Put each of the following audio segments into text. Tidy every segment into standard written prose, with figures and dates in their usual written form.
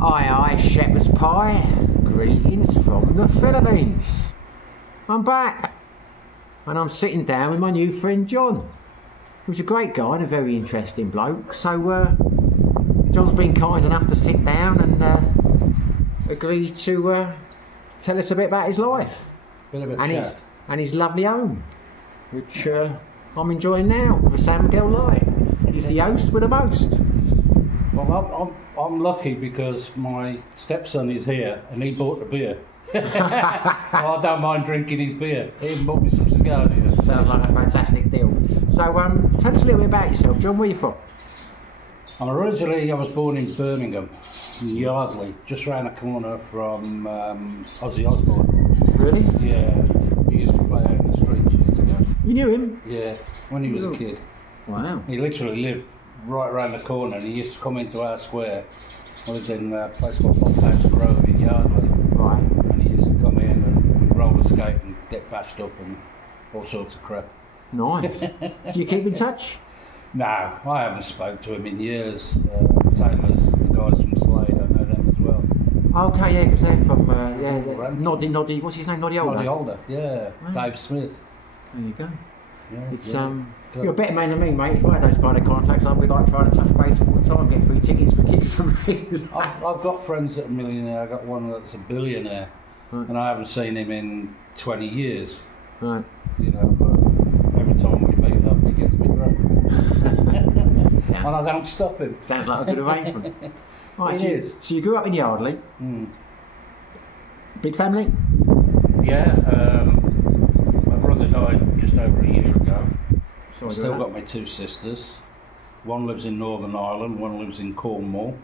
Aye, shepherd's pie. Greetings from the Philippines. I'm back, and I'm sitting down with my new friend John, who's a great guy and a very interesting bloke. So John's been kind enough to sit down and agree to tell us a bit about his life and his lovely home, which I'm enjoying now with San Miguel Light. He's the host with the most. Well, I'm lucky because my stepson is here and he bought the beer. So I don't mind drinking his beer. He even bought me some cigars here. Sounds like a fantastic deal. So tell us a little bit about yourself, John. Where are you from? I was born in Birmingham, in Yardley, just round the corner from Ozzy Osbourne. Really? Yeah, he used to play out in the streets years ago. You knew him? Yeah, when he was a kid. Wow. He literally lived right round the corner and he used to come into our square. I lived in a place called Fontaine's Grove in Yardley. Right. And he used to come in and roller skate and get bashed up and all sorts of crap. Nice. Do you keep in touch? No, I haven't spoken to him in years. Same as the guys from Slade, I know them as well. Okay, yeah, because they're from Noddy, what's his name? Noddy Older? Noddy Older, yeah. Wow. Dave Smith. There you go. Yeah, It's yeah. you're a better man than me, mate. If I had those kind of contacts, I'd be like trying to touch base all the time, get free tickets for gigs and things. I've got friends that are millionaire. I've got one that's a billionaire, Right. and I haven't seen him in 20 years. Right. You know, but every time we meet up, he gets me drunk, and I don't stop him. Sounds like a good arrangement. Right, It is. So you grew up in Yardley. Mm. Big family? Yeah, my brother died just over a year ago. Sorry, I've still got my two sisters. One lives in Northern Ireland, one lives in Cornwall.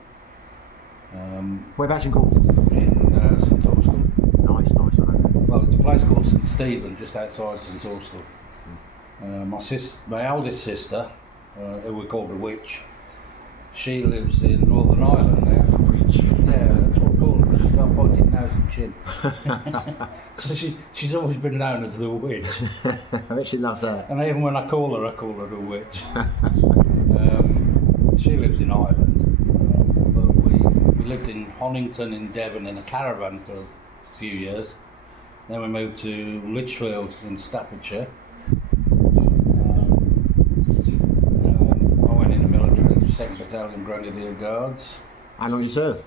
Whereabouts in Cornwall? In St Austell. Nice, I know that. Well, it's a place called St Stephen, just outside St Austell. My eldest sister, who we call the Witch, she lives in Northern Ireland now. The Witch? Yeah, that's what we call her, because she's got a pointed nose and chin. So she's always been known as the Witch. I bet she loves that. And even when I call her the Witch. She lives in Ireland, but we lived in Honington in Devon in a caravan for a few years. Then we moved to Lichfield in Staffordshire. I went in the military, 2nd Battalion Grenadier Guards. How long did you serve?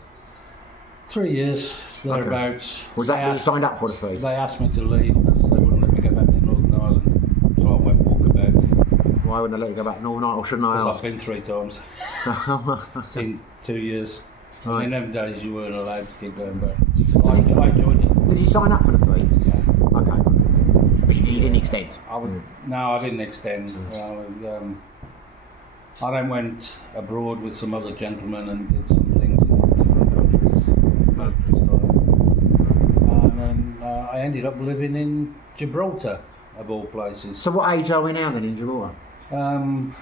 3 years, thereabouts. Was that what you signed up for the 3? They asked me to leave because they wouldn't let me go back to Northern Ireland, so I went walkabout. Why wouldn't I let you go back to Northern Ireland, or shouldn't I Because ask? I've been 3 times in 2 years. Right. In them days you weren't allowed to keep going back. I enjoyed it. Did you sign up for the 3? Yeah. Okay. But you didn't extend? No, I didn't extend. I then went abroad with some other gentlemen and did some things in different countries, military style. And then I ended up living in Gibraltar, of all places. So what age are we now then in Gibraltar? 24,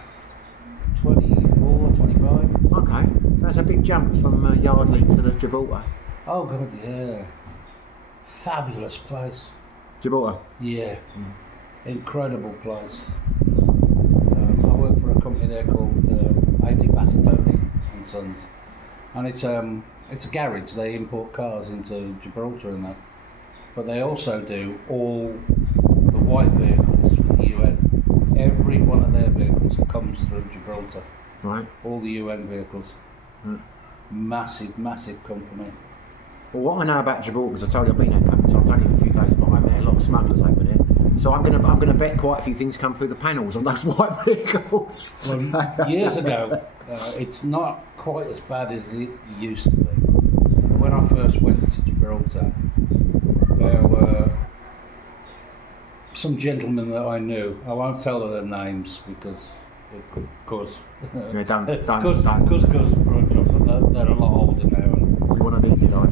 25. Okay, so that's a big jump from Yardley to the Gibraltar. Oh God, yeah. Fabulous place. Gibraltar? Yeah. Incredible place. I work for a company there called A.D. Bastoni and Sons, and it's a garage. They import cars into Gibraltar and that, but they also do all the white vehicles for the UN. Every one of their vehicles comes through Gibraltar. Right. All the UN vehicles. Massive, massive company. Well, what I know about Gibraltar, because I told you I've been there a couple of times, only a few days, but I met a lot of smugglers over there. So I'm gonna bet quite a few things come through the panels on those white vehicles. Well, years ago, it's not quite as bad as it used to be. When I first went to Gibraltar, there were some gentlemen that I knew. I won't tell their names because it could cause Yeah, don't. cause trouble. They're a lot older now. And, We want an easy life.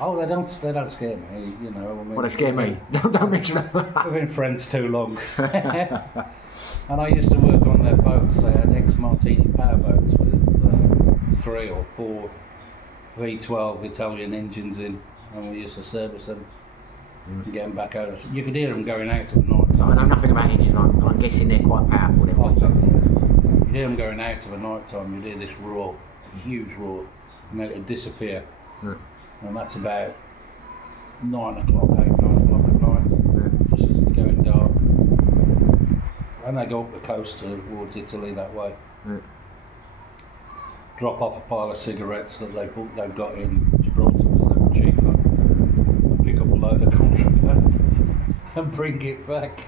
oh, they don't scare me. You know. I mean, Well, they scare me. Don't mention that. We've been friends too long. And I used to work on their boats. They had ex-Martini powerboats with 3 or 4 V12 Italian engines in, and we used to service them and get them back out. You could hear them going out at night. So I know nothing about engines, but I'm guessing they're quite powerful. Oh, you hear them going out of a night time. You hear this roar, a huge roar, and then it'd disappear. Yeah. And that's about 9 o'clock, 8, 9 o'clock at night, just as it's going dark. And they go up the coast towards Italy that way. Yeah. Drop off a pile of cigarettes that they've got in Gibraltar because they were cheaper, and pick up a load of contraband and bring it back.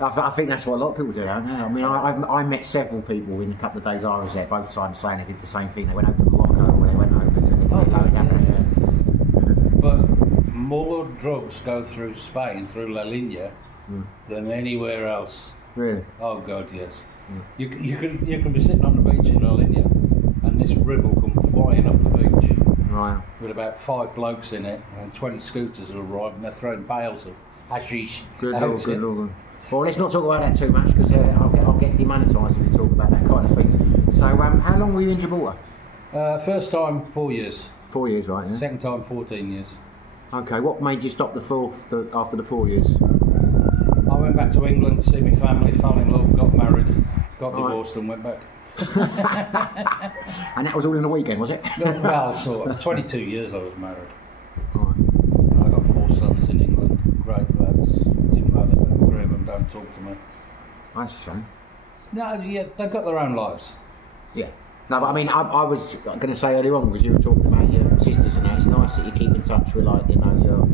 I think that's what a lot of people do, don't they? I mean, I met several people in a couple of days I was there, both times saying they did the same thing. They went over to Morocco or they went over to But more drugs go through Spain, through La Linea, than anywhere else. Really? Oh God, yes. You can be sitting on the beach in La Linea, and this rig will come flying up the beach. Right. With about 5 blokes in it, and 20 scooters will arrive, and they're throwing bales of hashish. Good Lord. Well, let's not talk about that too much because I'll get demonetised if we talk about that kind of thing. So, how long were you in Gibraltar? First time 4 years. 4 years, right? Yeah? Second time 14 years. Okay. What made you stop after the 4 years? I went back to England to see my family, fell in love, got married, got divorced, and went back. And that was all in a weekend, was it? Well, sort of. 22 years I was married. Right. I got 4 sons in England, great lads. Even though the 3 of them don't talk to me. That's a shame. No, yeah, they've got their own lives. Yeah. No, but I mean, I was going to say earlier on because you were talking about your sisters and that. It's nice that you keep in touch with, like, you know, your.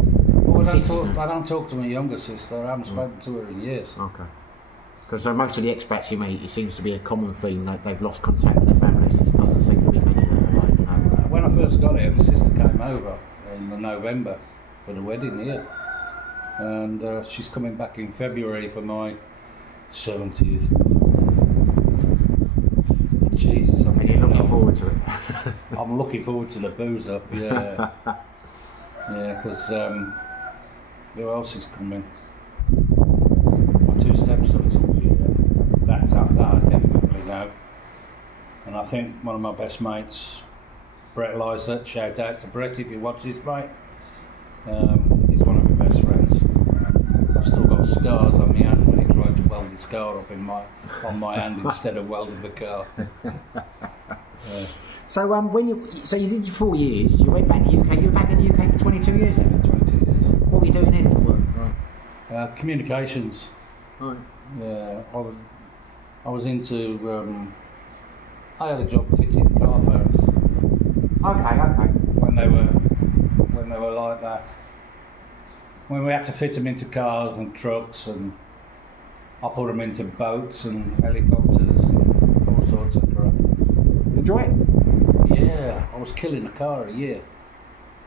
Well, I don't talk to my younger sister. I haven't spoken to her in years. Okay. Because most of the expats you meet, it seems to be a common theme that they've lost contact with their families. It doesn't seem to be many that are like, you know. When I first got here, my sister came over in November for the wedding here, and she's coming back in February for my 70th birthday. Jesus, And you're looking forward to it. I'm looking forward to the booze up, yeah. Yeah, because who else is coming? My 2 stepsons will be here. That I definitely know. And I think one of my best mates, Brett Lysett, shout out to Brett if you watch this, mate. He's one of my best friends. I've still got scars on my hand when he tried to weld the scar up on my hand instead of welding the car. So you did your 4 years. You went back to the UK. You were back in the UK for 22 years. Then? 22 years. What were you doing then for work? Right. Communications. Right. Yeah, I was into. I had a job fitting car phones. Okay. When they were like that. When we had to fit them into cars and trucks, and I put them into boats and helicopters and all sorts of crap. Enjoy it? Yeah, I was killing a car a year.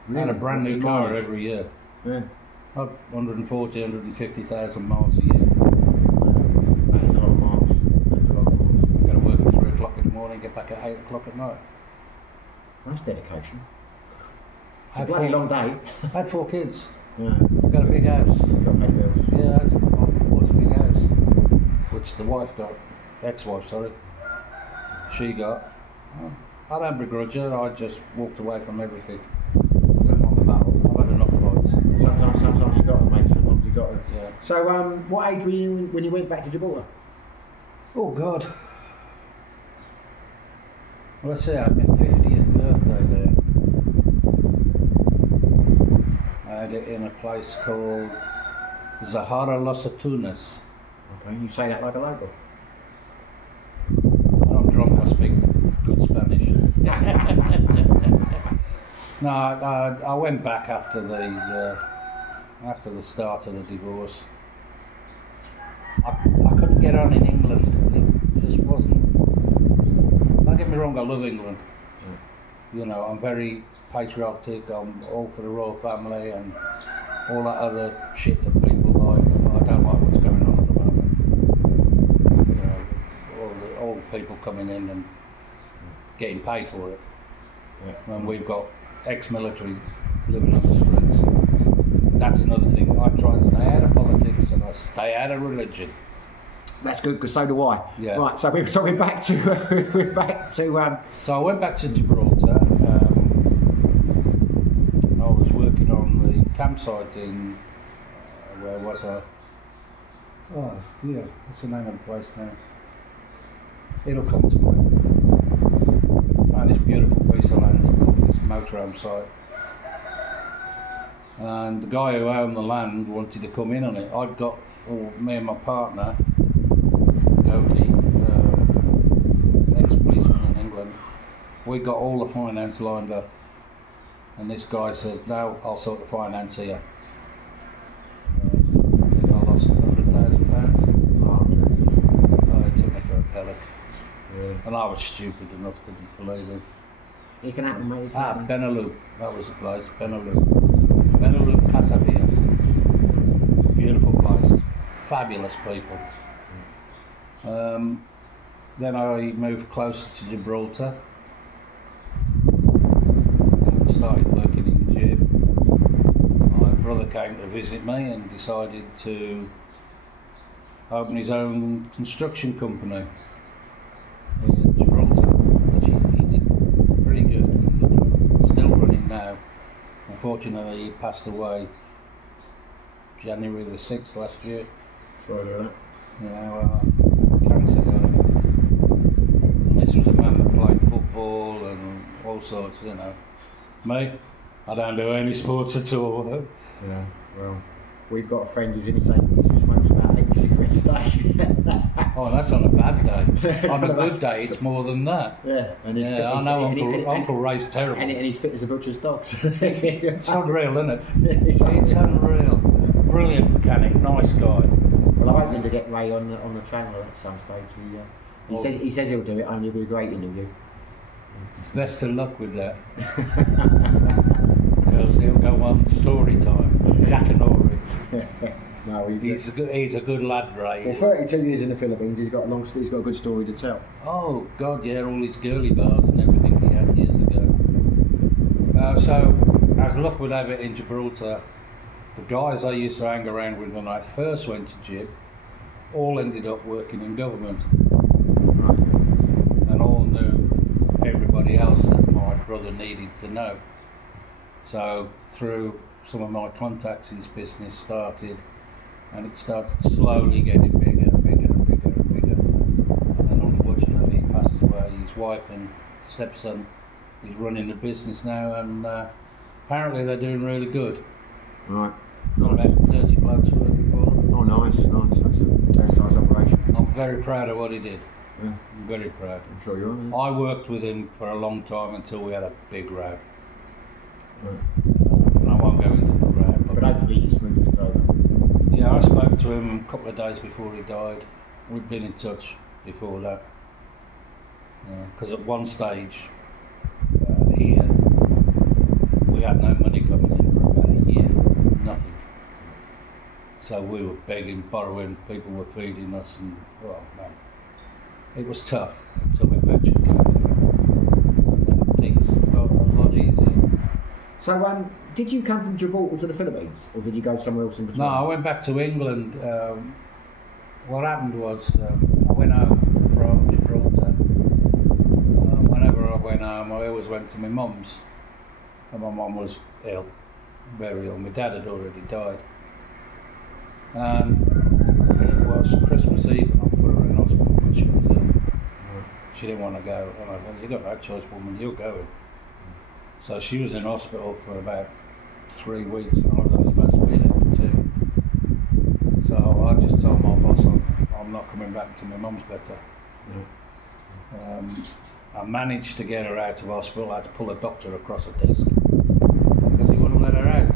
I had a brand new car every year. Yeah. 140, 150,000 miles a year. That's a lot of miles. I go to work at 3 o'clock in the morning, get back at 8 o'clock at night. That's dedication. It's a bloody long day. I had 4 kids. Yeah. Got a big house. Got to pay the bills. Yeah, I bought a big house, which the wife got, ex-wife, sorry. She got. I don't begrudge her. I just walked away from everything. I don't want the battle. I've had enough fights. Sometimes you got to, mate. Sometimes you got to. Yeah. So, what age were you when you went back to Gibraltar? Oh God. Well, let's say I had my 50th birthday there. I had it in a place called Zahara Los Atunes. Okay, you say that like a local. When I'm drunk, I speak good Spanish. No, I went back after the start of the divorce. I couldn't get on in England. It just wasn't. Don't get me wrong, I love England. You know, I'm very patriotic. I'm all for the royal family and all that other shit that people like. But I don't like what's going on at the moment. You know, all the people coming in and getting paid for it. Yeah. When we've got ex-military living on the streets. That's another thing. I try and stay out of politics and I stay out of religion. That's good, because so do I. Yeah. Right, so we're back to So I went back to Gibraltar. And I was working on the campsite in where was I? Oh dear, what's the name of the place now? It'll come to me. Found this beautiful piece of land to build this motorhome site. And the guy who owned the land wanted to come in on it. Me and my partner, Goki, ex-policeman in England, we got all the finance lined up. And this guy said, no, I'll sort the finance here. I think I lost £100,000. Oh, Jesus. Oh, he took me for a pellet. Yeah. And I was stupid enough to believe him. It can happen, mate. It can happen. Benelux, that was the place, Benelux. Benelux Casabias. Beautiful place. Fabulous people. Then I moved closer to Gibraltar. And started working in Gib. My brother came to visit me and decided to open his own construction company in Gibraltar, which he did pretty good. Still running now. Unfortunately, he passed away January the 6th last year. Sorry to hear that. You know, cancer got him. And this was a man that played football and all sorts, you know. Me, I don't do any sports at all. Though. Yeah, well, we've got a friend who's in his 80s who smokes about 80 cigarettes a day. Oh, that's on a bad day. On a good day, it's more than that. Yeah, and he's fit, Yeah, I know Uncle Ray's terrible. and he's fit as a butcher's dogs. It's unreal, isn't it? It's It's unreal. Brilliant mechanic, nice guy. Well, I'm hoping to get Ray on the channel at some stage. He says he'll do it, and it'll be a great interview. Best of luck with that. Because he'll go on story time. Jack and Ori. No, He's a good lad, Ray. Well, 32 years in the Philippines, he's got a good story to tell. Oh God, yeah, all his girly bars and everything he had years ago. So, as luck would have it in Gibraltar, the guys I used to hang around with when I first went to Gib all ended up working in government. Right. And all knew everybody else that my brother needed to know. So through some of my contacts, his business started, and it started slowly getting bigger and bigger and bigger and bigger. And then unfortunately he passed away. His wife and stepson is running the business now, and apparently they're doing really good. Right. Got Nice. about 30 blokes working for them. Oh, nice. That's a fair size operation. I'm very proud of what he did. Yeah, I'm very proud. I'm sure you are. I worked with him for a long time until we had a big row. Right. And I won't go into the row. But hopefully you smooth things over. Yeah, I spoke to him a couple of days before he died. We'd been in touch before that. Because at one stage here, we had no money coming in for about a year. Nothing. So we were begging, borrowing, people were feeding us, and well, man, it was tough until we eventually came through. And then things got a lot easier. So, did you come from Gibraltar to the Philippines, or did you go somewhere else in between? No, I went back to England. What happened was I went home from Gibraltar. Whenever I went home, I always went to my mum's. And my mum was ill, very ill. My dad had already died. And it was Christmas Eve, and I put her in hospital when she was ill. She didn't want to go. And I said, "You've got no choice, woman, you're going." So she was in hospital for about 3 weeks, and I was only supposed to be there for 2. So I just told my boss I'm not coming back until my mum's better. Yeah. I managed to get her out of hospital. I had to pull a doctor across a desk because he wouldn't let her out.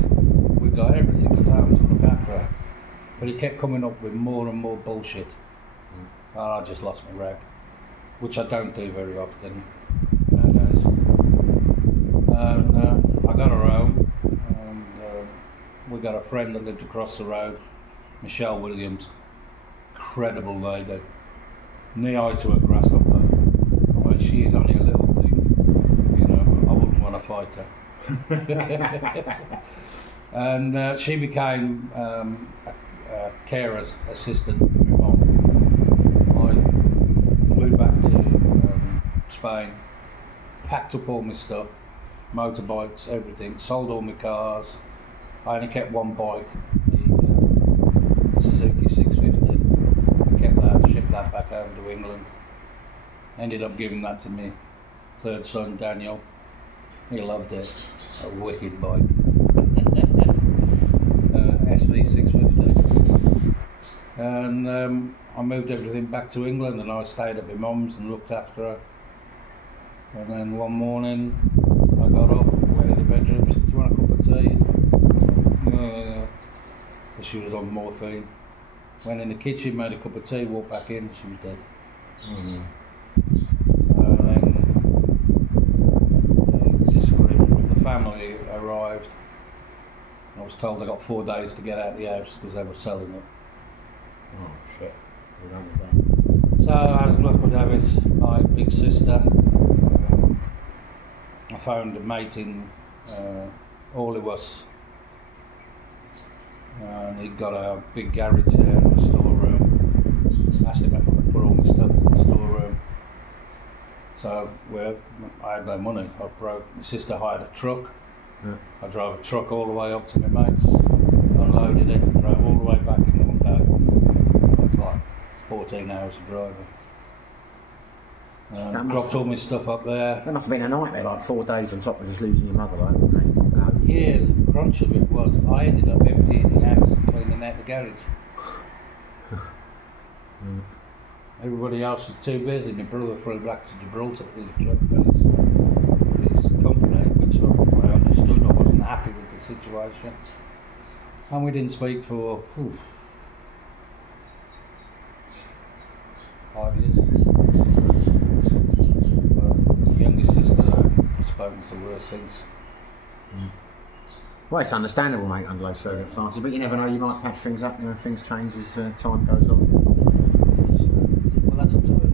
We got everything at home to look after her, but he kept coming up with more and more bullshit. And I just lost my rag, which I don't do very often nowadays. And I got her home, and we got a friend that lived across the road, Michelle Williams, incredible lady, knee-high to a grasshopper. Well, she is only a little thing, you know, I wouldn't want to fight her. And she became a carer's assistant with my mum. I flew back to Spain, packed up all my stuff, motorbikes, everything, sold all my cars. I only kept one bike, the Suzuki 650. I kept that, shipped that back over to England. Ended up giving that to me third son, Daniel. He loved it. A wicked bike. SV650. And I moved everything back to England, and I stayed at my mum's and looked after her. And then one morning I got up, went in the bedroom, said, "Do you want a cup of tea?" She was on morphine. Went in the kitchen, made a cup of tea, walked back in, she was dead. And then the disagreement with the family arrived. I was told I got 4 days to get out of the house because they were selling it. Oh shit. So as luck would have it, my big sister, I found a mate in Orlewas, and he'd got a big garage there and a storeroom. Asked him if I could put all my stuff in the storeroom. So I had no money. My sister hired a truck. Yeah. I drove a truck all the way up to my mate's, unloaded it, and drove all the way back in one day. It's like 14 hours of driving. Dropped all my stuff up there. That must have been a nightmare, like 4 days on top of just losing your mother, like. Yeah, the crunch of it was, I ended up emptying the house and cleaning out the garage. Everybody else was too busy. My brother flew back to Gibraltar with his company, which I understood. I wasn't happy with the situation. And we didn't speak for 5 years. But the youngest sister, I've spoken to her since. Well, it's understandable, mate, under those circumstances, but you never know, you might patch things up, you know, things change as time goes on. Well, that's up to her.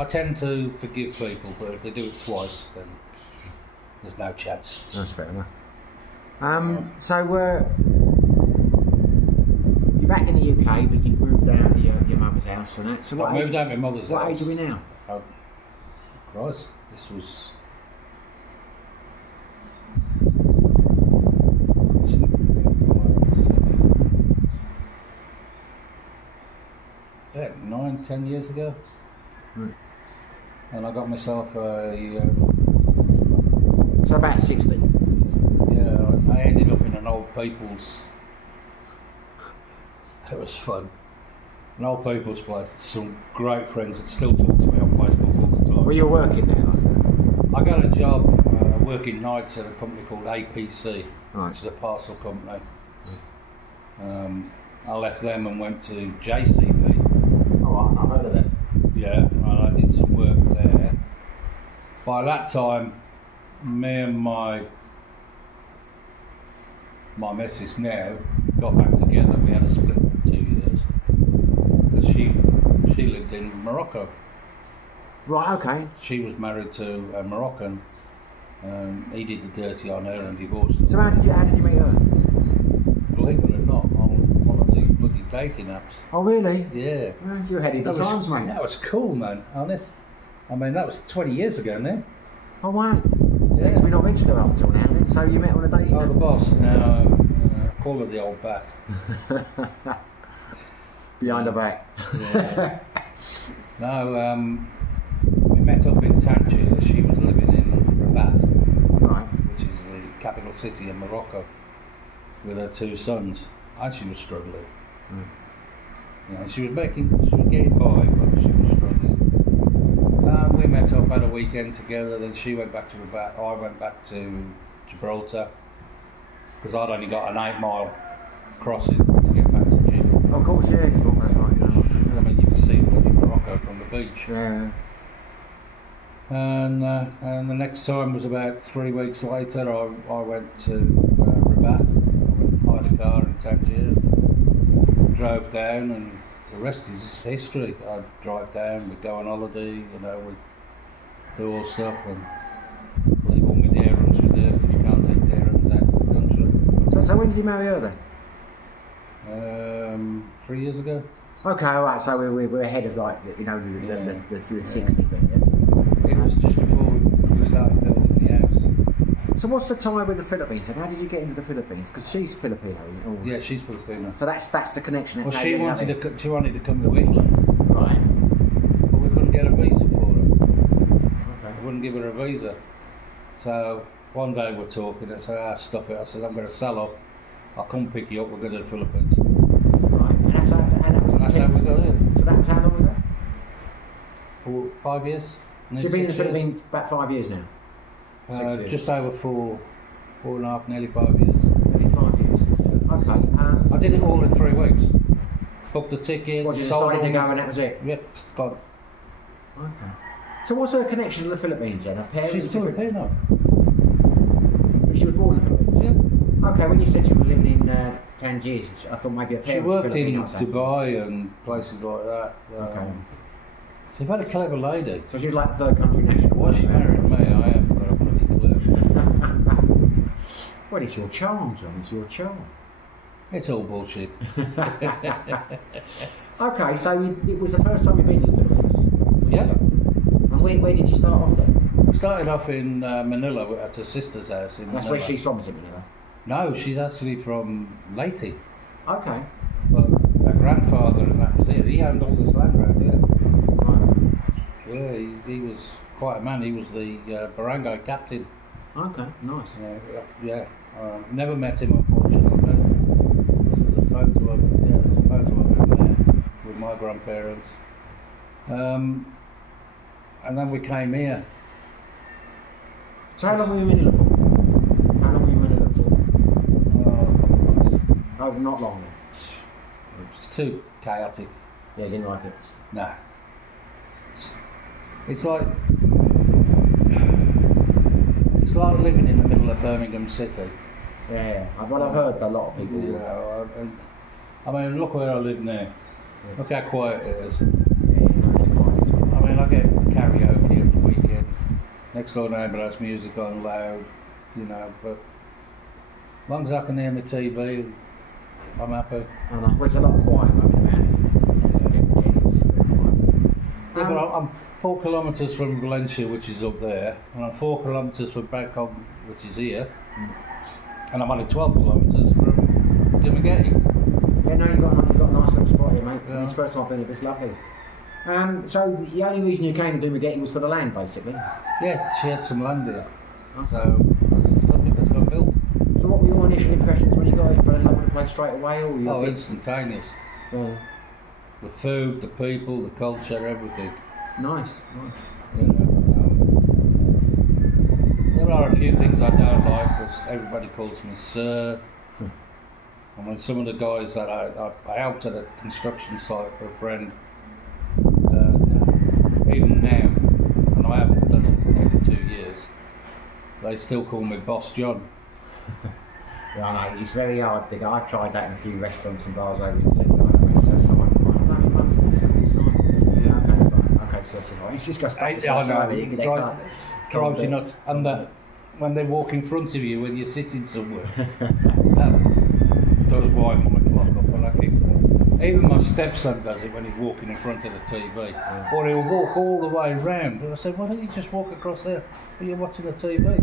I tend to forgive people, but if they do it twice, then there's no chance. That's fair enough. So, you're back in the UK, but you've moved out of your mother's house and that. So I moved out of my mother's house. What age are we now? Oh, Christ, this was... 9-10 years ago. Right. And I got myself a... So about 60? Yeah, I ended up in an old people's... It was fun. An old people's place. Some great friends that still talk to me on Facebook all the time. Well, you're working there, like that? I got a job working nights at a company called APC, right, which is a parcel company. I left them and went to JCB. Oh, I've heard of it. Yeah, and I did some work there. By that time, me and my missus now got back together. We had a split for 2 years because she lived in Morocco. Right, okay. She was married to a Moroccan. He did the dirty on her and divorced her. So how did you meet her? Believe it or not, on one of these bloody dating apps. Oh really? Yeah. Well, you're ahead of the times, mate. That was cool, man. Honest. I mean, that was 20 years ago now. Oh wow. Yeah, because we're not mentioned her up until now then. So you met on a dating app? Oh, the boss. Now, call her the old bat. Behind her back. Yeah. No, we met up in Tangier. She was living in Rabat, Right. which is the capital city of Morocco, with her 2 sons, and she was struggling. You know, she was getting by, but she was struggling. We met up, had a weekend together. Then she went back to Rabat. I went back to Gibraltar because I'd only got an 8-mile crossing to get back to Gibraltar. Of course, yeah. Cause that's right, you know. I mean, you can see bloody Morocco from the beach. Yeah. And the next time was about 3 weeks later. I went to Rabat. I went and hired a car in Tangier, drove down, and the rest is history. I'd drive down, we'd go on holiday, you know, we'd do all stuff and leave all my dirhams with her because you can't take dirhams out of the country. So when did you marry her then? 3 years ago. Okay, alright, so we're ahead of like, you know, the 60 bit, yeah? It was just before we started building the house. So what's the tie with the Philippines and how did you get into the Philippines? Because she's Filipino, isn't it? Yeah, she's Filipino. So that's the connection. That's Well, how she you wanted know to come to England. Right. But we couldn't get a visa for her. Okay. We wouldn't give her a visa. So one day we're talking, I said, stop it. I said, I'm going to sell up. I'll come pick you up, we're going to the Philippines. Right, and that's That's how we got it. So that was how long ago? For 5 years. So you've been in the Philippines about 5 years now? 6 years? Just over four and a half, nearly 5 years. Nearly 5 years. Okay. I did it all in 3 weeks. Booked the ticket. What, you decided to go and that was it? Yep, gone. Okay. So what's her connection to the Philippines then? Her parents? She's Filipino. But she was born in the Philippines? Yeah. Okay, when you said she was living in Tangier, I thought maybe her She parents were worked in Filipino or something. Dubai and places like that. Okay. She's a very clever lady. So she was like the third country national? Why she married me, I haven't got a bloody clue. Well, it's your charm, John, it's your charm. It's all bullshit. Okay, so it was the first time you've been to the Philippines? Yeah. And where did you start off then? We started off in Manila at her sister's house in That's Manila. where she's from, is it, Manila? No, she's actually from Leyte. Okay. But her grandfather and that was it. He owned all this land around here. Right. Yeah, he was quite a man. He was the barangay captain. Okay, nice. Yeah. Never met him, unfortunately. There's a photo of him there with my grandparents. And then we came here. So how long were you in Manila for? How long were you in Manila for? Oh, not long then. It's too chaotic. Yeah, you didn't like it? Nah. It's like living in the middle of Birmingham City. Yeah. Well, I've heard a lot of people. You know, I mean, look where I live now. Yeah. Look how quiet it is. Yeah, no, it's quiet. I mean, I get karaoke every weekend. Next door neighbour has music on loud, you know, but as long as I can hear my TV, I'm happy. Oh, no, well, it's a lot quieter Yeah, but I'm 4 kilometres from Valencia, which is up there, and I'm 4 kilometres from Bangkok, which is here, and I'm only 12 kilometres from Dumaguete. Yeah, no, you've got a nice little spot here, mate. Yeah. It's the first time I've been here, it's lovely. So the only reason you came to Dumaguete was for the land, basically? Yeah, she had some land here, Okay. so it's lovely that's got built. So what were your initial impressions when you got here? Fell in love with the place straight away, or you? Oh, instantaneous. Yeah. The food, the people, the culture, everything. Nice. You know, there are a few things I don't like, because everybody calls me sir. And when some of the guys that I helped at a construction site for a friend, even now, and I haven't done it in nearly 2 years, they still call me Boss John. Right, it's very hard to go. I've tried that in a few restaurants and bars over in Sydney. Okay, so it just goes back to I know, society. drives you nuts. And when they walk in front of you when you're sitting somewhere, that does wind my clock up, and I keep telling. Even my stepson does it when he's walking in front of the TV, or he'll walk all the way round. And I said, why don't you just walk across there? Well, you're watching the TV.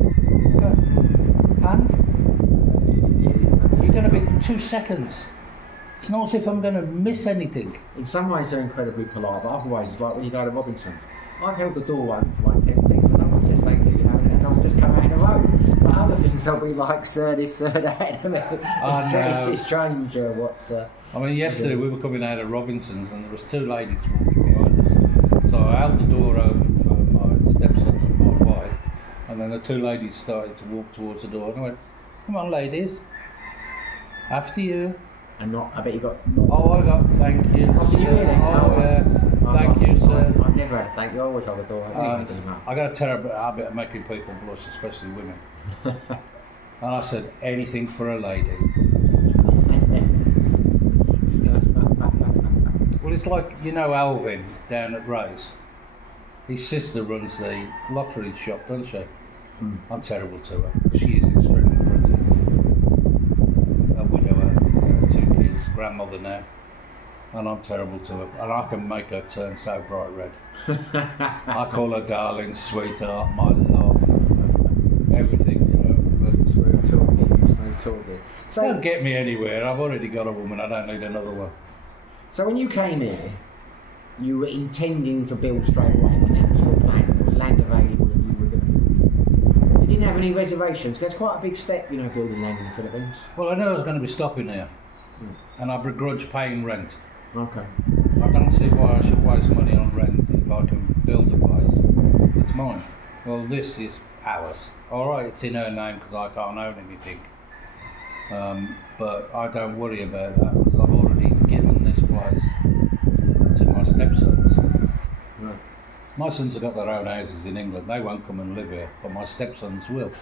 And you're going to be 2 seconds. It's not as if I'm going to miss anything. In some ways they're incredibly polite, but other ways it's like when you go to Robinson's. I've held the door open for like 10 people and no one says thank you, you know, and I'll just come out in a row. But other things they'll be like, sir this, sir that. I mean, it's strange what's... I mean, yesterday we were coming out of Robinson's and there was 2 ladies walking behind us. So I held the door open for my stepson and my wife, and then the 2 ladies started to walk towards the door, and I went, come on ladies, after you. And not, I bet you got... Oh, I got thank you. Oh, did you really? Oh, yeah. Thank you, sir. I've never had a thank you, I always hold the door open. It doesn't matter. I got a terrible habit of making people blush, especially women. And I said, anything for a lady. Well, it's like, you know Alvin down at Ray's? His sister runs the lottery shop, doesn't she? Mm. I'm terrible to her. She is extremely pretty. A widower, 2 kids, grandmother now. And I'm terrible to her. And I can make her turn so bright red. I call her darling, sweetheart, my love, everything, you know. But Smooth talking. So, don't get me anywhere. I've already got a woman. I don't need another one. So when you came here, you were intending to build straight away when that was your plan. There was land available and you were going to build. It didn't have any reservations. That's quite a big step, you know, building land in the Philippines. Well, I knew I was going to be stopping here, and I begrudge paying rent. Okay. I don't see why I should waste money on rent if I can build a place that's mine. Well, this is ours. All right, it's in her name because I can't own anything. But I don't worry about that because I've already given this place to my stepsons. Right. My sons have got their own houses in England. They won't come and live here, but my stepsons will.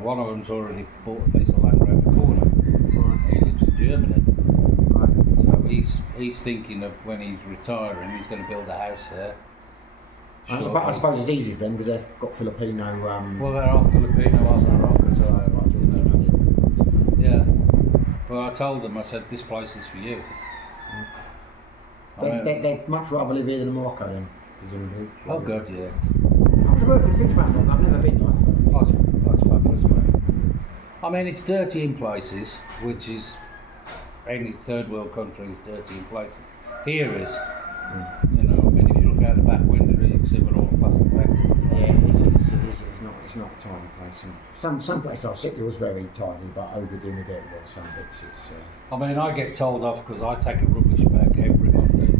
One of them's already bought a piece of land around the corner. Right. He lives in Germany. Right. So he's thinking of when he's retiring, he's going to build a house there. I suppose it's easy for them because they've got Filipino. Well, they're all Filipino, aren't they? Yeah. Well, I told them, I said, this place is for you. They'd much rather live here than in Morocco then, presumably. Oh God, yeah. I've heard good things about Morocco. I've never been like that. That's fabulous, mate. I mean, it's dirty in places, which is any third world country is dirty in places. Here is, you know. I mean, if you look out the back window, you can see what all the plastic bags are. Yeah, it's not a tiny place. And some places I've seen it was very tiny, but overdoing it there some bits. It's. I mean, I get told off because I take a rubbish bag every Monday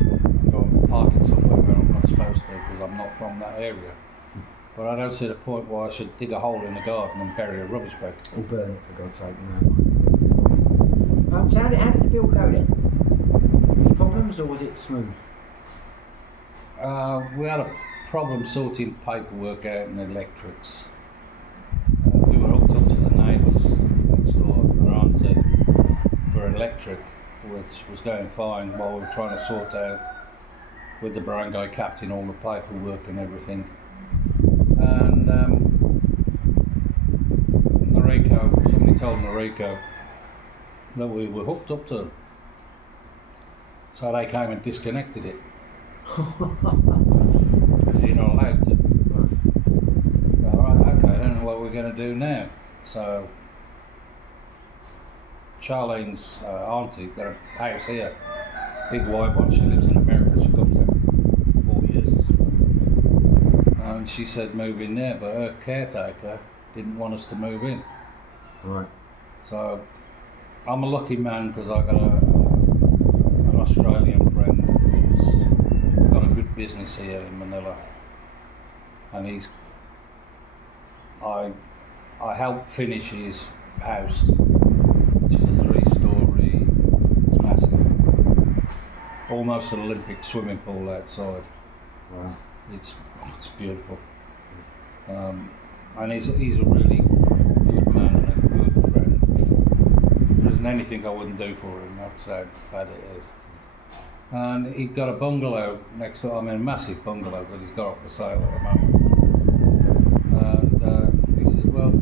and go and park it somewhere where I'm not supposed to because I'm not from that area. But I don't see the point why I should dig a hole in the garden and bury a rubbish bag. Or burn it, for God's sake, you know. So how did the build go then? Any problems or was it smooth? We had a problem sorting paperwork out and electrics. We were hooked up to the neighbours next door, their auntie, for electric, which was going fine while we were trying to sort out with the barangay captain all the paperwork and everything. And somebody told Noriko that we were hooked up to them. So they came and disconnected it. Because you're not allowed to. Alright, okay, then what are we going to do now? So Charlene's auntie got a house here, big white one. She lives in America. She comes every 4 years or so. And she said move in there, but her caretaker didn't want us to move in. Right. So I'm a lucky man because I got an Australian friend who's got a good business here in Manila, and I helped finish his house, which is a 3-story, it's massive, almost an Olympic swimming pool outside. Wow. It's beautiful, and he's a really good man and a good friend. There isn't anything I wouldn't do for him. That's how bad it is. And he's got a bungalow next door. I mean, a massive bungalow that he's got up for sale at the moment. And he says, "Well,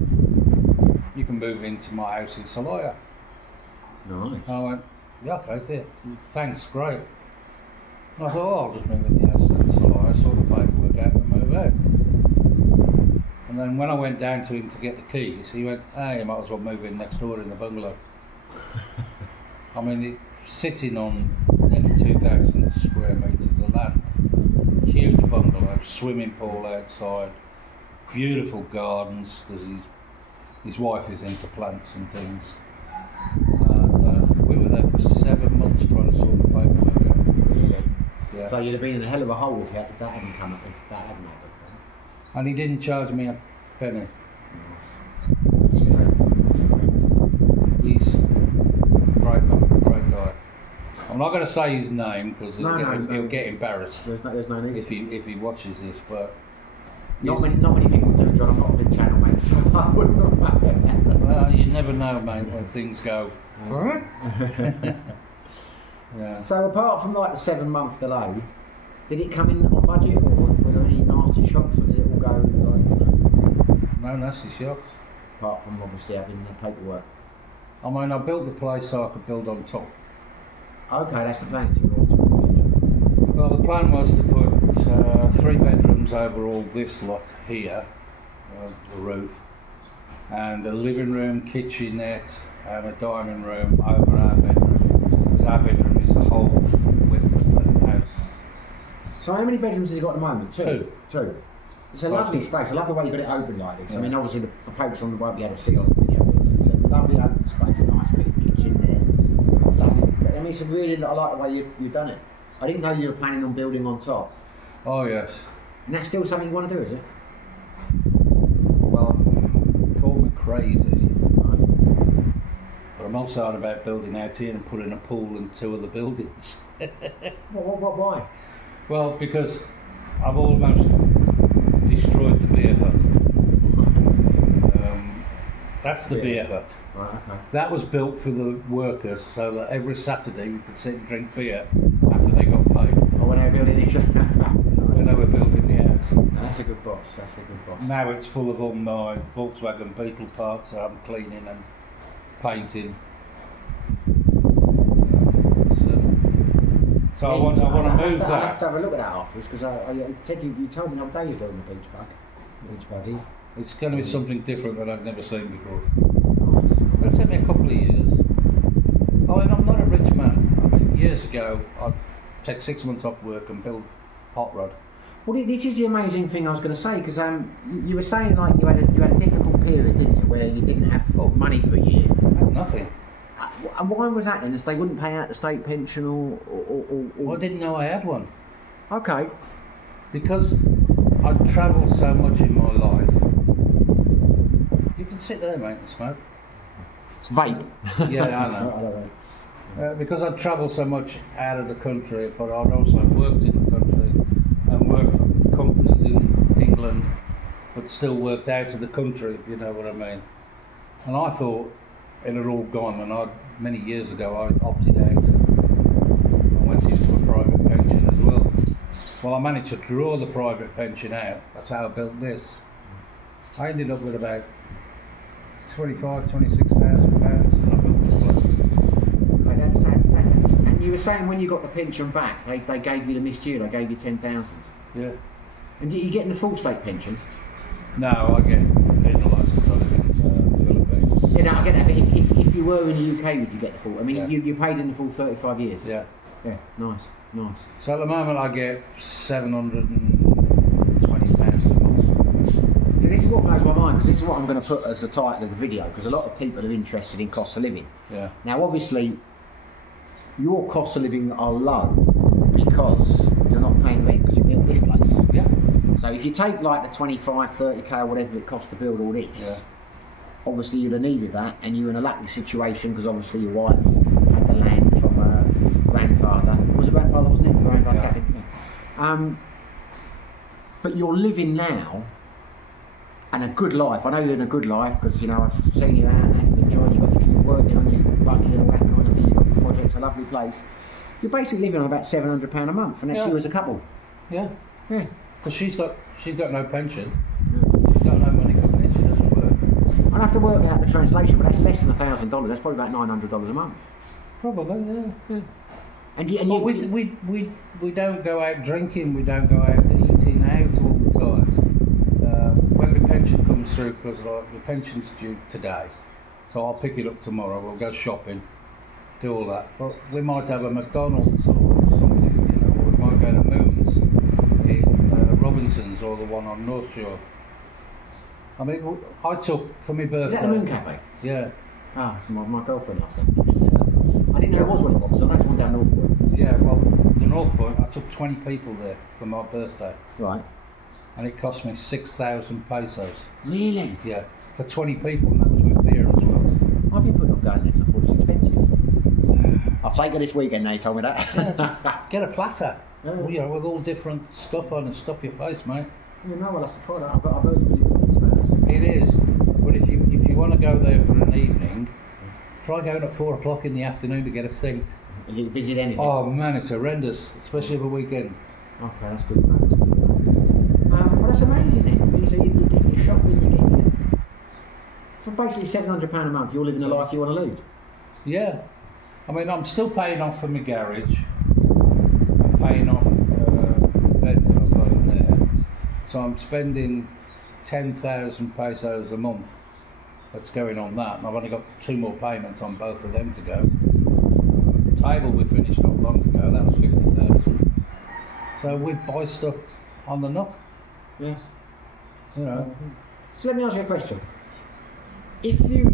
you can move into my house in Salaya." Nice. I went, "Yeah, okay, thanks, great." And I thought, "Oh, I'll just move in the house in Salaya, sort the paperwork out and move out." And then when I went down to him to get the keys, he went, "Hey, you might as well move in next door in the bungalow." I mean, it's sitting on nearly 2,000 square metres of land. Huge bungalow, swimming pool outside, beautiful gardens because his wife is into plants and things. And we were there for 7 months trying to sort the paperwork out. Really? Yeah. So you'd have been in a hell of a hole if that hadn't come up, if that hadn't happened. And he didn't charge me a penny. Nice. That's a friend. That's a friend. He's a great guy. I'm not going to say his name because he'll get embarrassed. There's no need if he watches this, but not many people do, John. I'm not a big channel mate, so I wouldn't. Well, you never know, mate, when things go. Yeah. So apart from like the 7-month delay, did it come in on budget, or were there any nasty shocks, or did it all go like, No nasty shocks. Apart from obviously having the paperwork. I mean, I built the place so I could build on top. Okay, that's the plan. So well, the plan was to put 3 bedrooms over all this lot here, the roof, and a living room, kitchenette, and a dining room over our bedroom. Because our bedroom is the whole width of the house. So how many bedrooms has it got at the moment? Two. Two. It's a lovely space. I love the way you got it open like this. Yeah. I mean, obviously, the focus on the won't be able to see on the video, but it's a lovely open space, nice big kitchen there. Lovely. I mean, it's a really, I like the way you've done it. I didn't know you were planning on building on top. Oh, yes. And that's still something you want to do, is it? Well, call me crazy. But I'm also on about building out here and putting a pool in 2 of the buildings. Why? Well, because I've almost destroyed the beer hut. That's the beer hut. Right, okay. That was built for the workers so that every Saturday we could sit and drink beer after they got paid. Oh, when they were building it? When they were building the house. That's a good boss, that's a good boss. Now it's full of all my Volkswagen Beetle parts that I'm cleaning and painting. So I want to move that. I'll have to have a look at that afterwards because you told me the other day you're building a beach buggy. It's going to be something different that I've never seen before. It'll take me a couple of years. Oh, and I'm not a rich man. I mean, years ago, I'd take 6 months off work and build hot rod. Well, this is the amazing thing I was going to say because you were saying like you had a difficult period, didn't you, where you didn't have money for a year. I had nothing. And why was that then? As they wouldn't pay out the state pension or... Well, I didn't know I had one. Okay. Because I'd travelled so much in my life. You can sit there, mate, and smoke. It's vape. Yeah, I know. Because I'd travelled so much out of the country, but I'd also worked in the country and worked for companies in England, but still worked out of the country, if you know what I mean. And I thought it had all gone, and many years ago I opted out. I went into a private pension as well. Well, I managed to draw the private pension out. That's how I built this. I ended up with about 26,000 pounds, and I built this place. And you were saying when you got the pension back, they gave you the missed year. They gave you 10,000. Yeah. And did you get in the full state pension? No, I get penalised because I live in the Philippines. Yeah, no, I get that. But if you were in the UK, would you get the full? I mean, yeah. you paid in the full 35 years. Yeah. Yeah. Nice. So at the moment, I get £720 a month. So this is what blows my mind because this is what I'm going to put as the title of the video because a lot of people are interested in cost of living. Yeah. Now, obviously, your costs of living are low because you're not paying rent because you built this place. Yeah. So if you take like the 25, 30k or whatever it costs to build all this, obviously you'd have needed that, and you're in a lucky situation because obviously your wife had the land from her grandfather. Was it grandfather, wasn't it? The grandfather cabin. Yeah. But you're living now, and a good life. I know you're in a good life because you know I've seen you out and enjoying you're working on your buggy and all that kind of thing. You've got your projects, a lovely place. You're basically living on about £700 a month, and that's you as a couple. Yeah. Yeah. Because she's got no pension. She's got no money coming in. She doesn't work. I'd have to work out the translation, but that's less than $1,000. That's probably about $900 a month. Probably, yeah. And we don't go out drinking. We don't go out eating out all the time. When the pension comes through, because like the pension's due today, so I'll pick it up tomorrow. We'll go shopping, do all that. But we might have a McDonald's or something, you know. Or we might go to Moon's in Robinson's or the one on North Shore. I mean, I took for my birthday. Is that the Moon Cafe? Yeah. Ah, my girlfriend loves it. I didn't know there was one in Robinson. That's one down North Point. Yeah, well, the North Point, I took 20 people there for my birthday. Right. And it cost me 6,000 pesos. Really? Yeah, for 20 people, and that was with beer as well. I've been putting off going there because I thought it was expensive. I'll take her this weekend, they told me that. Yeah, get a platter, Yeah. you know, with all different stuff on and stuff your face, mate. You know, I'll have to try that. I've heard really good things about it. It is, but if you want to go there for an evening, try going at 4 o'clock in the afternoon to get a seat. Is it busy then? Oh man, it's horrendous, especially over weekend. Okay, that's good. Well, that's amazing then. So you get your shopping, you get your... For basically £700 a month, you're living the life you want to lead. Yeah. I mean, I'm still paying off for my garage. I'm paying off the bed that I've got in there. So I'm spending 10,000 pesos a month that's going on that. And I've only got 2 more payments on both of them to go. Table we finished not long ago, that was 50,000. So we buy stuff on the knock. Yeah. You know. So let me ask you a question. If you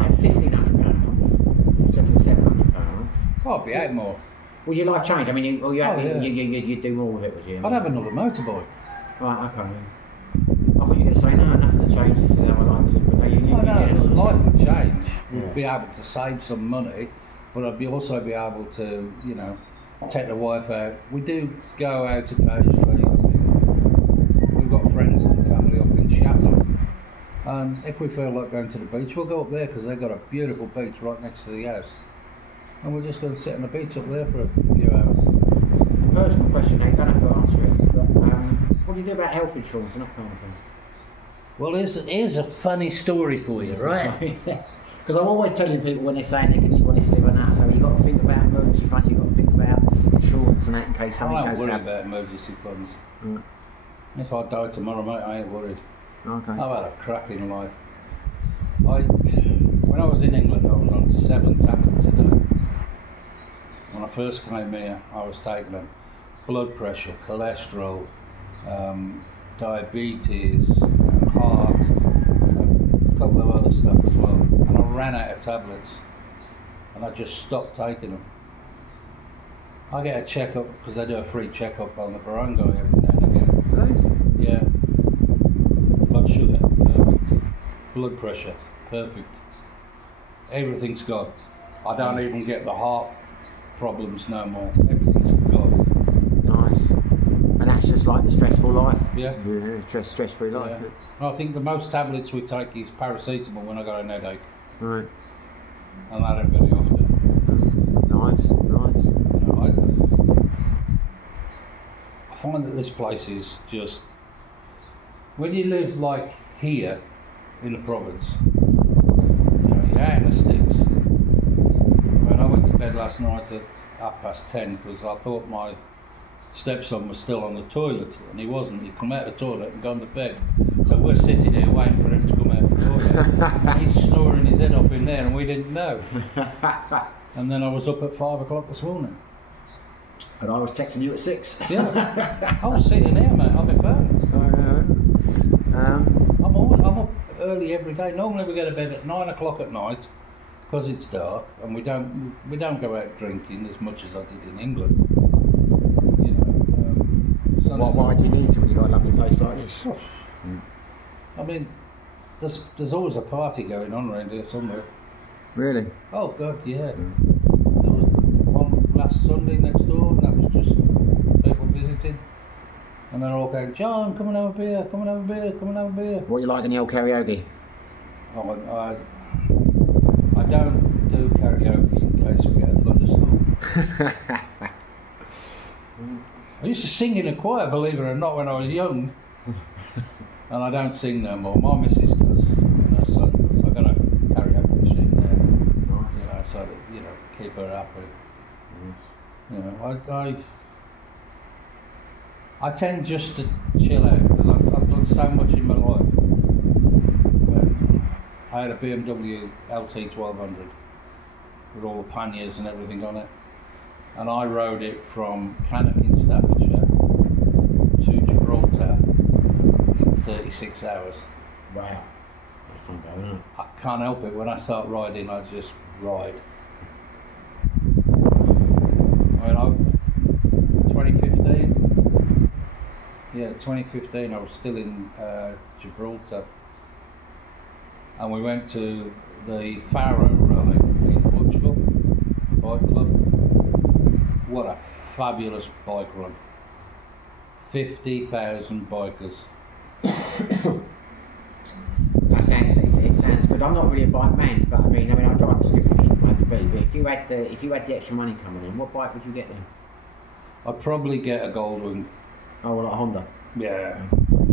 had £1,500 a month, instead of £700 a month, Oh, I'd be out more. would your life change? I mean, yeah. you'd do more with it, would you? I'd have another motorbike. Right, okay. I thought you were going to say, no, nothing to change, this is how I like to live. But no, you No, life would change. We'd be able to save some money, but I'd also be able to, you know, take the wife out. We do go out occasionally. We've got friends and family up in Chatham. And if we feel like going to the beach, we'll go up there because they've got a beautiful beach right next to the house. And we're just going to sit on the beach up there for a few hours. Personal question, now you don't have to answer it, but what do you do about health insurance and that kind of thing? Well, here's a funny story for you, right? Because I'm always telling people when they're saying they can live on this, live on that, so you've got to think about emergency funds, you've got to think about insurance and that in case something I goes don't worry south. about emergency funds. Mm. If I die tomorrow, mate, I ain't worried. Okay. I've had a cracking life. When I was in England, I was on 7 tablets a day. When I first came here, I was taking them. Blood pressure, cholesterol, diabetes, heart, and a couple of other stuff as well. And I ran out of tablets, and I just stopped taking them. I get a checkup because they do a free checkup on the Barango every now and again. Do they? Yeah. Blood sugar, perfect. Blood pressure, perfect. Everything's gone. I don't even get the heart problems no more. Everything's gone. Nice. And that's just like the stressful life. Yeah. Stress-free life. Yeah. I think the most tablets we take is paracetamol when I got a headache. Right. And that ain't very often. Nice, nice. You know, I find that this place is just... When you live like here in the province, you know, you're out in the sticks. When I went to bed last night at 10:30 because I thought my stepson was still on the toilet, and he wasn't. He'd come out of the toilet and gone to bed. So we're sitting here waiting for him to come out of the toilet. And he's snoring his head off in there, and we didn't know. And then I was up at 5 o'clock this morning. And I was texting you at 6. Yeah, I was sitting here, mate. I've been phone. I'm up early every day. Normally we go to bed at 9 o'clock at night because it's dark, and we don't go out drinking as much as I did in England. You know. Why do you need to when you've got a lovely place like this? I mean, there's always a party going on around here somewhere. Really? Oh God, yeah. There was one last Sunday next door, and that was just people visiting. And they're all going, John, come and have a beer, come and have a beer, come and have a beer. What you like in the old karaoke? Oh, I don't do karaoke in case we get a thunderstorm. I used to sing in a choir, believe it or not, when I was young. And I don't sing no more. My missus does, and her son does. I've got a karaoke machine there. Nice. You know, so that, you know, keep her happy. Nice. You know, I tend just to chill out because I've done so much in my life. I had a BMW LT 1200 with all the panniers and everything on it, and I rode it from Cannock in Staffordshire to Gibraltar in 36 hours. Wow. That's something, isn't it? I can't help it. When I start riding, I just ride. I mean, 2015. Yeah, 2015. I was still in Gibraltar, and we went to the Faro Rally in Portugal bike club. What a fabulous bike run! 50,000 bikers. It sounds good. I'm not really a bike man, but I mean I drive a scooter maybe. But if you had the extra money coming in, what bike would you get then? I'd probably get a Goldwing. Oh, well, like a Honda. Yeah,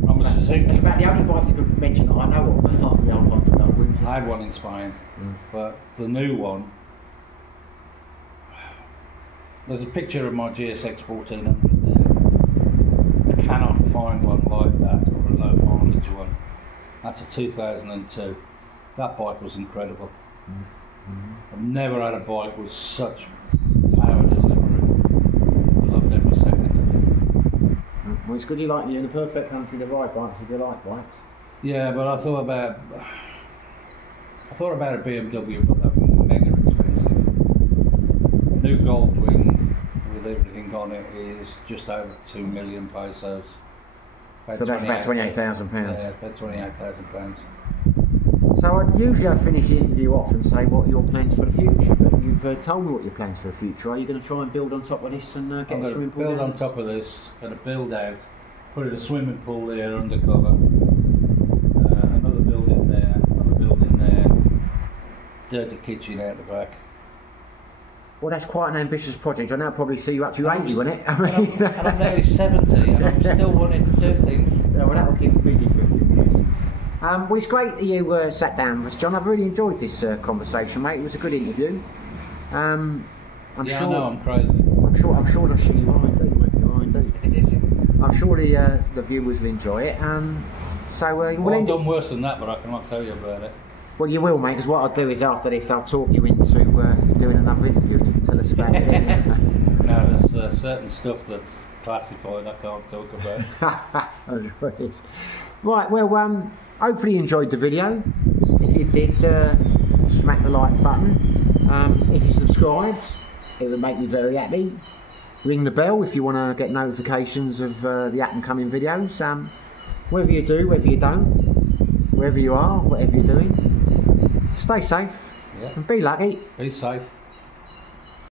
I'm a Suzuki. That's about the only bike you could mention that I know of. Not the old Honda Goldwing. I had one in Spain, but the new one. There's a picture of my GSX 1400 there. I cannot find one like that, or a low mileage one. That's a 2002. That bike was incredible. I've never had a bike with such power delivery. I loved every second of it. Well, it's good you like you're in the perfect country to ride bikes if you like bikes. Yeah, but I thought about a BMW, but they're mega expensive. New Goldwing with everything on it is just over 2 million pesos. So that's about £28,000. Yeah, about £28,000. So usually I'd finish the interview off and say what are your plans for the future, but you've told me what your plans for the future are. You going to try and build on top of this and get I'm a swimming pool? build on top of this, going to build out, put in a swimming pool there undercover, another building there, dirty kitchen out the back. Well, that's quite an ambitious project. I now probably see you up to 80, won't it? I mean, and I'm nearly 70 and I'm still wanting to do things. Yeah, well, that'll keep you busy for a few years. Well, it's great that you sat down with us, John. I've really enjoyed this conversation, mate. It was a good interview. I'm Yeah, sure. I know, I'm crazy. I'm sure that you are indeed, mate. You are indeed. I'm sure the viewers will enjoy it. Well, I've done worse than that, but I cannot tell you about it. Well, you will, mate, because what I'll do is after this I'll talk you into doing another interview and you can tell us about it. Now, there's certain stuff that's classified I can't talk about. Right, well, hopefully you enjoyed the video. If you did, smack the like button. If you subscribed, it would make me very happy. Ring the bell if you want to get notifications of the up-and-coming videos. Whether you do, whether you don't, wherever you are, whatever you're doing, stay safe, Yeah. and be lucky. Be safe.